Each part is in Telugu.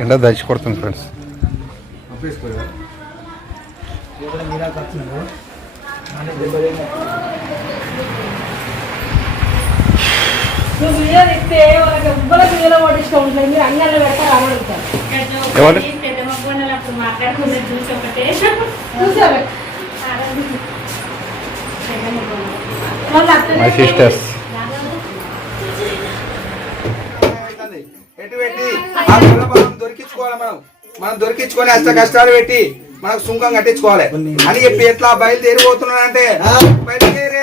ఎండ దచ్చి కొడుతుంది ఫ్రెండ్స్. నువ్వు వీడియో తీస్తే ఎటు పెట్టి? ఆ దొరికించుకోవాలి మనం. మనం దొరికించుకొని అష్ట కష్టాలు పెట్టి మనకు సుంకం కట్టించుకోవాలి. అని చెప్పి ఎట్లా బయలుదేరిపోతున్నానంటే బయలుదేరే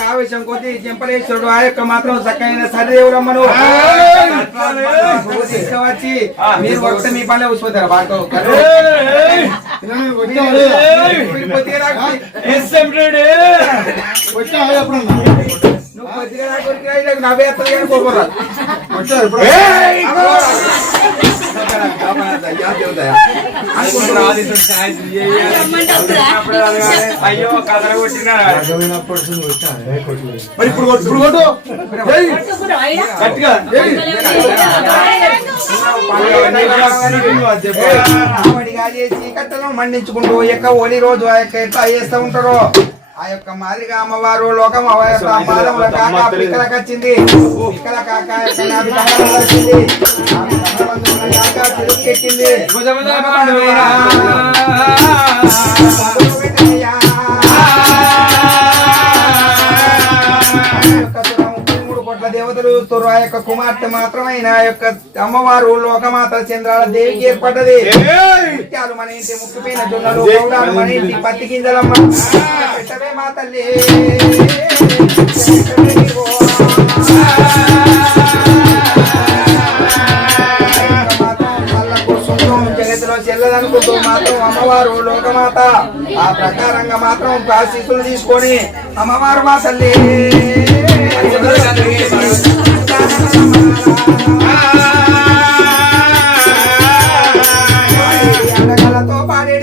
కావేశం కొద్ది చెంపలేశ్వరుడు ఆ యొక్క మాత్రం చక్కైన సరిదేవురమ్మను తీసుకువచ్చి మీరు వస్తే మీ పనులే ఉసిపోతారు బాగా నువ్వు కొద్దిగా అయ్యా, దేవుదయ్యా. అయ్యో కథల కొట్టినా మరి ఇప్పుడు కొట్టు, ఇప్పుడు! గట్టిగా. మండించుకుంటూ ఈ యొక్క ఓలి రోజు ఆ యొక్క ఎట్లా చేస్తూ ఉంటారో ఆ యొక్క మాదిరిగా అమ్మవారు లోకం పాదముల కాక పిక్కలకు వచ్చింది పిక్కల కాక వచ్చింది దేవతలు చూస్తారు ఆ యొక్క కుమార్తె మాత్రమైన ఆ యొక్క అమ్మవారు లోకమాత చంద్రాల దేవికి ఏర్పడ్డది. ముత్యాలు మన ఇంటి ముక్కుపోయిన జొన్నలు గౌడాలు మన ఇంటి పత్తి గింజలమ్మ. పెట్టవే మా తల్లి. చెల్లదనుకుంటూ మాత్రం అమ్మవారు లోకమాత. ఆ ప్రకారంగా మాత్రం ఆశీస్సులు తీసుకొని అమ్మవారు మా తల్లి.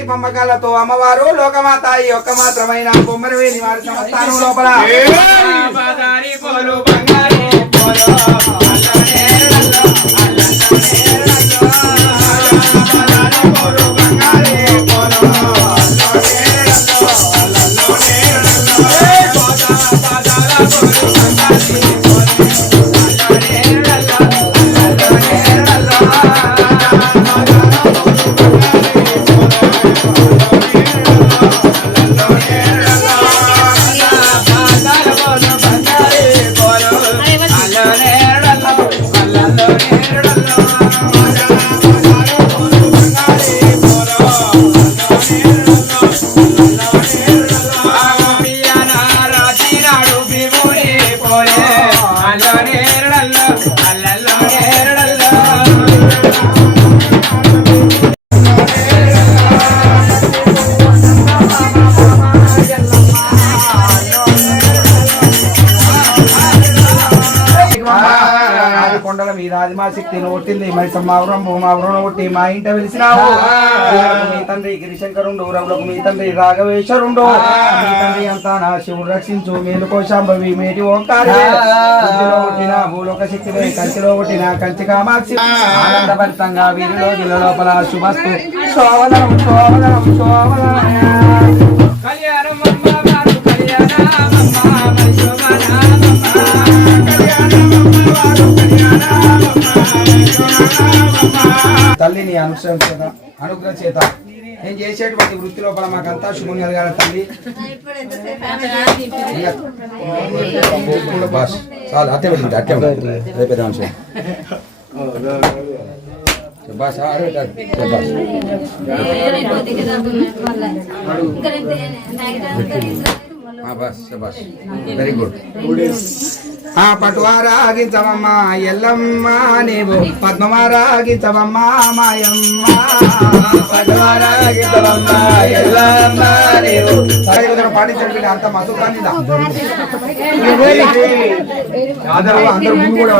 పంపకాలతో అమ్మవారు లోకమాత ఈ యొక్క మాత్రమైన బొమ్మరవేని వారి సంస్థానం లోపల. మీద ఆదిమాశక్తిని ఒట్టింది మరి మావరం మావరం ఒట్టి మా ఇంట వెలిసినావు. మీ తండ్రి గిరిశంకరుండు ఊరవులకు మీ తండ్రి రాఘవేశ్వరుండు. మీ తండ్రి అంతా నా శివుడు రక్షించు. మేలు కోశాంబవి మేటి ఓంకారి. భూలోక శక్తివే కంచిలో పుట్టిన కంచి కామాక్షి ఆనందభరితంగా వీరిలో దిల లోపల శుభస్తు. శోభనం శోభనం శోభనం కళ్యాణం తల్లి నీ అనుగ్రహం చేత అనుగ్రహం చేత. నేను చేసేటువంటి వృత్తి లోపల మాకంతా శుభం కలగాలి తల్లి. బస్. చాలు అట్టే అట్టే ఉంటుంది. Bus bus. వెరీ గుడ్ ఆ పటువారాగించవమ్మ ఎల్లమ్మ నీవు పద్మవారాగించవమ్మ మాయమ్మ. పటువారాగించవమ్మ ఎల్లమ్మ నీవు. పాటించండి అంత మధు కానిదా అందరూ ముందు కూడా.